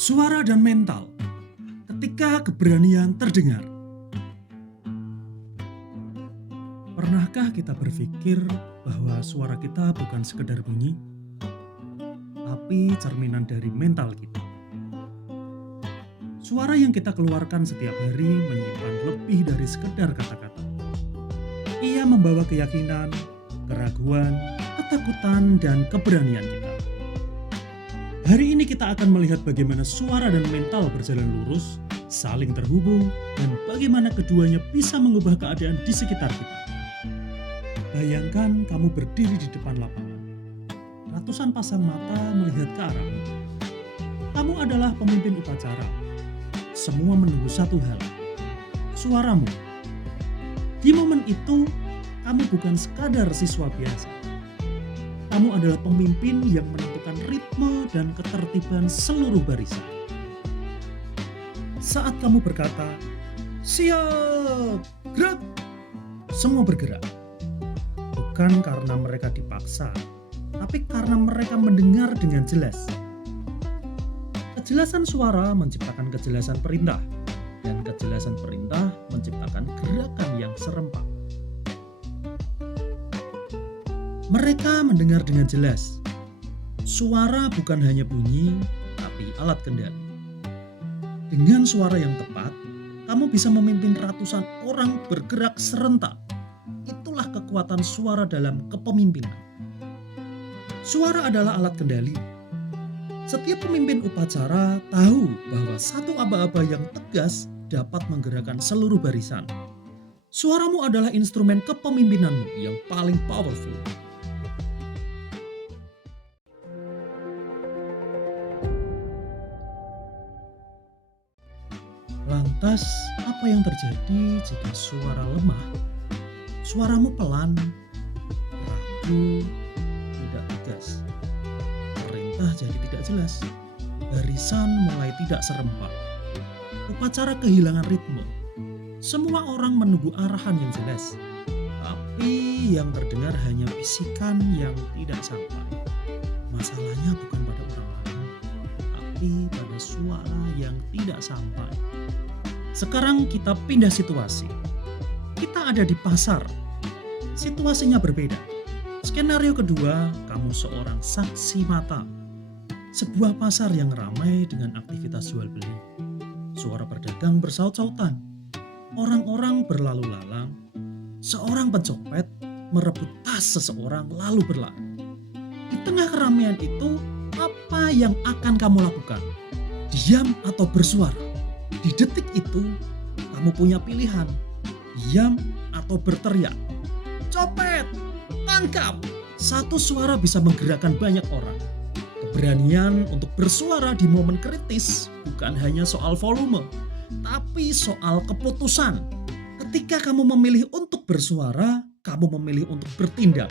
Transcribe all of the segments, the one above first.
Suara dan mental. Ketika keberanian terdengar. Pernahkah kita berpikir bahwa suara kita bukan sekedar bunyi, tapi cerminan dari mental kita? Suara yang kita keluarkan setiap hari menyimpan lebih dari sekedar kata-kata. Ia membawa keyakinan, keraguan, ketakutan, dan keberanian kita. Hari ini kita akan melihat bagaimana suara dan mental berjalan lurus, saling terhubung, dan bagaimana keduanya bisa mengubah keadaan di sekitar kita. Bayangkan kamu berdiri di depan lapangan. Ratusan pasang mata melihat ke arahmu. Kamu adalah pemimpin upacara. Semua menunggu satu hal, suaramu. Di momen itu, kamu bukan sekadar siswa biasa. Kamu adalah pemimpin yang menentukan ritme dan ketertiban seluruh barisan. Saat kamu berkata, "Siap, gerak!" Semua bergerak. Bukan karena mereka dipaksa, tapi karena mereka mendengar dengan jelas. Kejelasan suara menciptakan kejelasan perintah, dan kejelasan perintah menciptakan gerakan yang serempak. Mereka mendengar dengan jelas. Suara bukan hanya bunyi, tapi alat kendali. Dengan suara yang tepat, kamu bisa memimpin ratusan orang bergerak serentak. Itulah kekuatan suara dalam kepemimpinan. Suara adalah alat kendali. Setiap pemimpin upacara tahu bahwa satu aba-aba yang tegas dapat menggerakkan seluruh barisan. Suaramu adalah instrumen kepemimpinanmu yang paling powerful. Lantas, apa yang terjadi jika suara lemah? Suaramu pelan, ragu, tidak tegas. Perintah jadi tidak jelas. Barisan mulai tidak serempak. Upacara kehilangan ritme. Semua orang menunggu arahan yang jelas. Tapi yang terdengar hanya bisikan yang tidak sampai. Masalahnya bukan pada orang lain, tapi pada suara yang tidak sampai. Sekarang kita pindah situasi. Kita ada di pasar. Situasinya berbeda. Skenario kedua, kamu seorang saksi mata. Sebuah pasar yang ramai dengan aktivitas jual beli. Suara pedagang bersaut-sautan. Orang-orang berlalu lalang. Seorang pencopet merebut tas seseorang lalu berlari. Di tengah keramaian itu, apa yang akan kamu lakukan? Diam atau bersuara? Di detik itu, kamu punya pilihan, diam atau berteriak. Copet, tangkap! Satu suara bisa menggerakkan banyak orang. Keberanian untuk bersuara di momen kritis bukan hanya soal volume, tapi soal keputusan. Ketika kamu memilih untuk bersuara, kamu memilih untuk bertindak.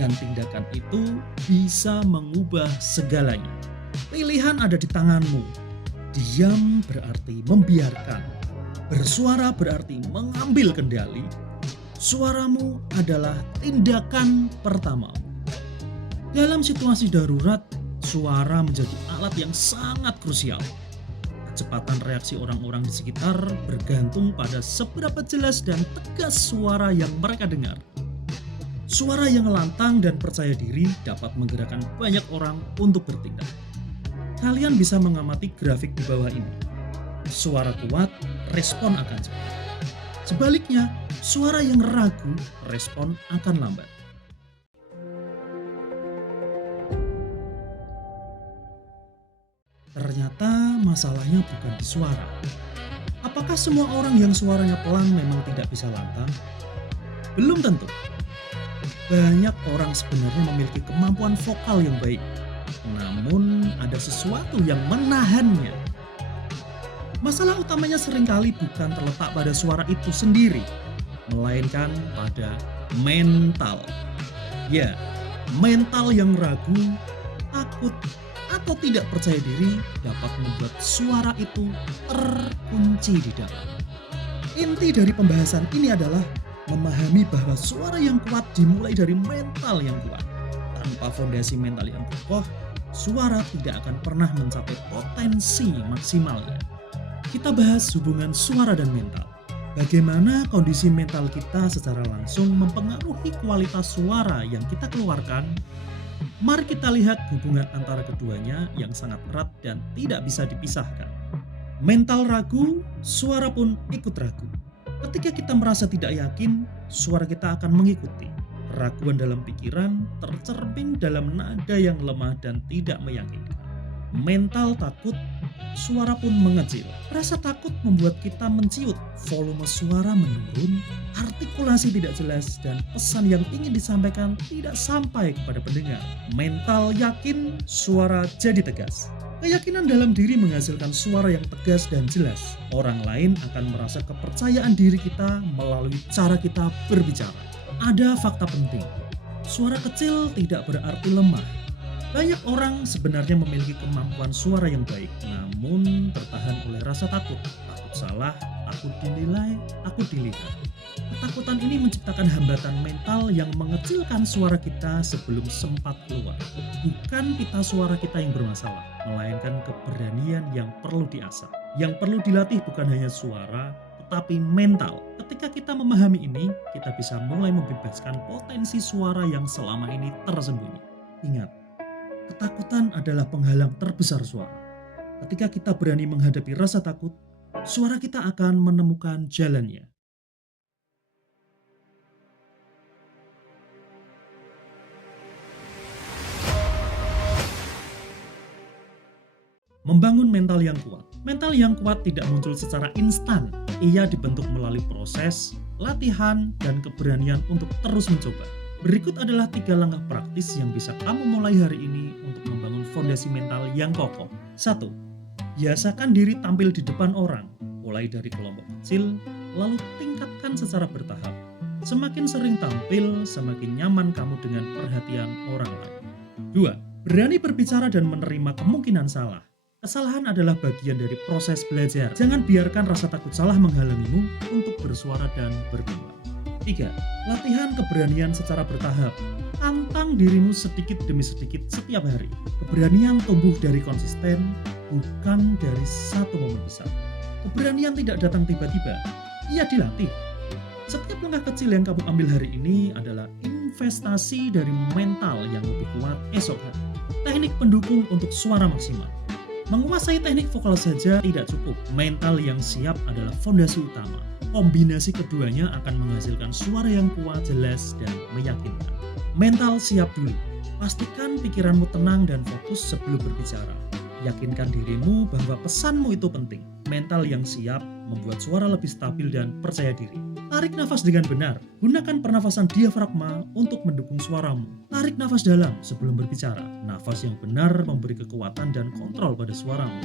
Dan tindakan itu bisa mengubah segalanya. Pilihan ada di tanganmu. Diam berarti membiarkan. Bersuara berarti mengambil kendali. Suaramu adalah tindakan pertama. Dalam situasi darurat, suara menjadi alat yang sangat krusial. Kecepatan reaksi orang-orang di sekitar bergantung pada seberapa jelas dan tegas suara yang mereka dengar. Suara yang lantang dan percaya diri dapat menggerakkan banyak orang untuk bertindak. Kalian bisa mengamati grafik di bawah ini. Suara kuat, respon akan cepat. Sebaliknya, suara yang ragu, respon akan lambat. Ternyata masalahnya bukan di suara. Apakah semua orang yang suaranya pelan memang tidak bisa lantang? Belum tentu. Banyak orang sebenarnya memiliki kemampuan vokal yang baik. Namun ada sesuatu yang menahannya. Masalah utamanya seringkali bukan terletak pada suara itu sendiri, melainkan pada mental. Ya, mental yang ragu, takut, atau tidak percaya diri dapat membuat suara itu terkunci di dalam. Inti dari pembahasan ini adalah memahami bahwa suara yang kuat dimulai dari mental yang kuat. Tanpa fondasi mental yang kokoh, suara tidak akan pernah mencapai potensi maksimalnya. Kita bahas hubungan suara dan mental. Bagaimana kondisi mental kita secara langsung mempengaruhi kualitas suara yang kita keluarkan. Mari kita lihat hubungan antara keduanya yang sangat erat dan tidak bisa dipisahkan. Mental ragu, suara pun ikut ragu. Ketika kita merasa tidak yakin, suara kita akan mengikuti. Keraguan dalam pikiran tercermin dalam nada yang lemah dan tidak meyakinkan. Mental takut, suara pun mengecil. Rasa takut membuat kita menciut, volume suara menurun, artikulasi tidak jelas, dan pesan yang ingin disampaikan tidak sampai kepada pendengar. Mental yakin, suara jadi tegas. Keyakinan dalam diri menghasilkan suara yang tegas dan jelas. Orang lain akan merasa kepercayaan diri kita melalui cara kita berbicara. Ada fakta penting. Suara kecil tidak berarti lemah. Banyak orang sebenarnya memiliki kemampuan suara yang baik, namun tertahan oleh rasa takut. Takut salah, takut dinilai, takut dilihat. Ketakutan ini menciptakan hambatan mental yang mengecilkan suara kita sebelum sempat keluar. Bukan pita suara kita yang bermasalah, melainkan keberanian yang perlu diasah. Yang perlu dilatih bukan hanya suara, tetapi mental. Ketika kita memahami ini, kita bisa mulai membebaskan potensi suara yang selama ini tersembunyi. Ingat, ketakutan adalah penghalang terbesar suara. Ketika kita berani menghadapi rasa takut, suara kita akan menemukan jalannya. Membangun mental yang kuat. Mental yang kuat tidak muncul secara instan. Ia dibentuk melalui proses, latihan, dan keberanian untuk terus mencoba. Berikut adalah 3 langkah praktis yang bisa kamu mulai hari ini untuk membangun fondasi mental yang kokoh. 1. Biasakan diri tampil di depan orang, mulai dari kelompok kecil, lalu tingkatkan secara bertahap. Semakin sering tampil, semakin nyaman kamu dengan perhatian orang lain. 2. Berani berbicara dan menerima kemungkinan salah. Kesalahan adalah bagian dari proses belajar. Jangan biarkan rasa takut salah menghalangimu untuk bersuara dan berkembang. 3. Latihan keberanian secara bertahap. Tantang dirimu sedikit demi sedikit setiap hari. Keberanian tumbuh dari konsisten, bukan dari satu momen besar. Keberanian tidak datang tiba-tiba, ia dilatih. Setiap langkah kecil yang kamu ambil hari ini adalah investasi dari mental yang lebih kuat esok hari. Teknik pendukung untuk suara maksimal. Menguasai teknik vokal saja tidak cukup. Mental yang siap adalah fondasi utama. Kombinasi keduanya akan menghasilkan suara yang kuat, jelas, dan meyakinkan. Mental siap dulu. Pastikan pikiranmu tenang dan fokus sebelum berbicara. Yakinkan dirimu bahwa pesanmu itu penting. Mental yang siap membuat suara lebih stabil dan percaya diri. Tarik nafas dengan benar. Gunakan pernafasan diafragma untuk mendukung suaramu. Tarik nafas dalam sebelum berbicara. Nafas yang benar memberi kekuatan dan kontrol pada suaramu.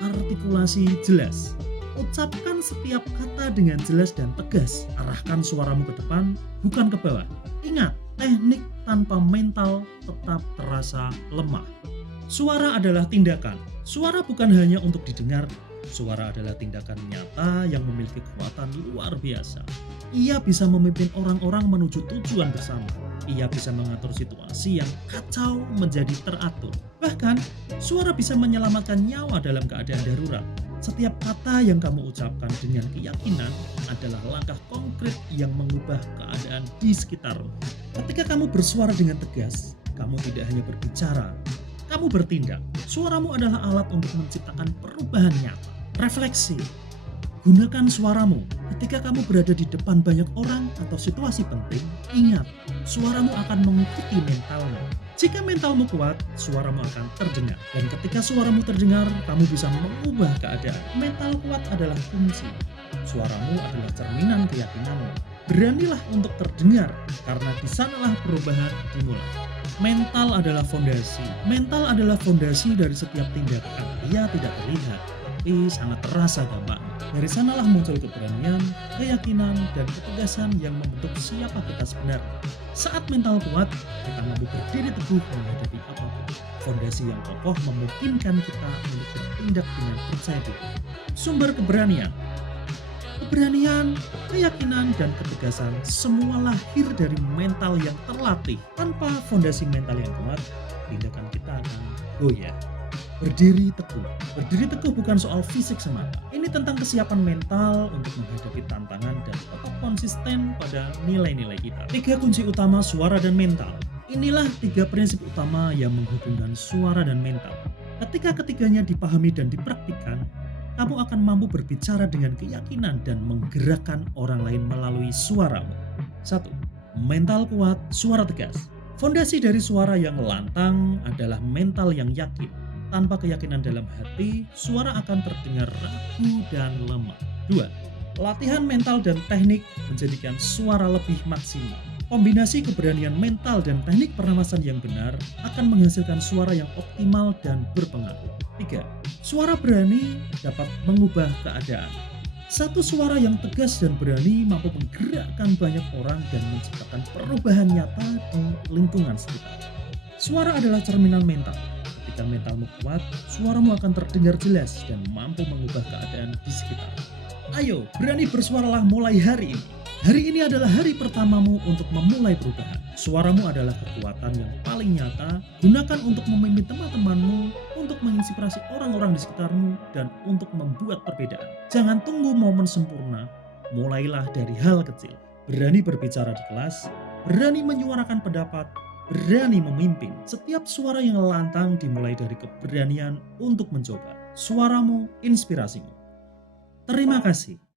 Artikulasi jelas. Ucapkan setiap kata dengan jelas dan tegas. Arahkan suaramu ke depan, bukan ke bawah. Ingat, teknik tanpa mental tetap terasa lemah. Suara adalah tindakan. Suara bukan hanya untuk didengar. Suara adalah tindakan nyata yang memiliki kekuatan luar biasa. Ia bisa memimpin orang-orang menuju tujuan bersama. Ia bisa mengatur situasi yang kacau menjadi teratur. Bahkan, suara bisa menyelamatkan nyawa dalam keadaan darurat. Setiap kata yang kamu ucapkan dengan keyakinan adalah langkah konkret yang mengubah keadaan di sekitarmu. Ketika kamu bersuara dengan tegas, kamu tidak hanya berbicara, kamu bertindak. Suaramu adalah alat untuk menciptakan perubahan nyata. Refleksi. Gunakan suaramu ketika kamu berada di depan banyak orang atau situasi penting. Ingat, suaramu akan mengikuti mentalmu. Jika mentalmu kuat, suaramu akan terdengar. Dan ketika suaramu terdengar, kamu bisa mengubah keadaan. Mental kuat adalah kunci. Suaramu adalah cerminan keyakinanmu. Beranilah untuk terdengar, karena di sanalah perubahan dimulai. Mental adalah fondasi. Mental adalah fondasi dari setiap tindakan. Ia tidak terlihat, tapi sangat terasa dampaknya. Dari sanalah muncul keberanian, keyakinan, dan ketegasan yang membentuk siapa kita sebenarnya. Saat mental kuat, kita mampu berdiri teguh menghadapi apapun. Fondasi yang kokoh memungkinkan kita untuk bertindak dengan percaya diri. Sumber keberanian. Keberanian, keyakinan, dan ketegasan semua lahir dari mental yang terlatih. Tanpa fondasi mental yang kuat, tindakan kita akan Oh ya, berdiri teguh. Berdiri teguh bukan soal fisik semata. Ini tentang kesiapan mental untuk menghadapi tantangan dan tetap konsisten pada nilai-nilai kita. Tiga kunci utama suara dan mental. Inilah tiga prinsip utama yang menghubungkan suara dan mental. Ketika ketiganya dipahami dan dipraktikkan, kamu akan mampu berbicara dengan keyakinan dan menggerakkan orang lain melalui suaramu. Satu, mental kuat, suara tegas. Fondasi dari suara yang lantang adalah mental yang yakin. Tanpa keyakinan dalam hati, suara akan terdengar ragu dan lemah. 2. Latihan mental dan teknik menjadikan suara lebih maksimal. Kombinasi keberanian mental dan teknik pernapasan yang benar akan menghasilkan suara yang optimal dan berpengaruh. 3. Suara berani dapat mengubah keadaan. Satu suara yang tegas dan berani mampu menggerakkan banyak orang dan menciptakan perubahan nyata di lingkungan sekitar. Suara adalah cerminan mental. Ketika mentalmu kuat, suaramu akan terdengar jelas dan mampu mengubah keadaan di sekitar. Ayo, berani bersuaralah mulai hari ini. Hari ini adalah hari pertamamu untuk memulai perubahan. Suaramu adalah kekuatan yang paling nyata. Gunakan untuk memimpin teman-temanmu, untuk menginspirasi orang-orang di sekitarmu, dan untuk membuat perbedaan. Jangan tunggu momen sempurna. Mulailah dari hal kecil. Berani berbicara di kelas, berani menyuarakan pendapat, berani memimpin. Setiap suara yang lantang dimulai dari keberanian untuk mencoba. Suaramu, inspirasimu. Terima kasih.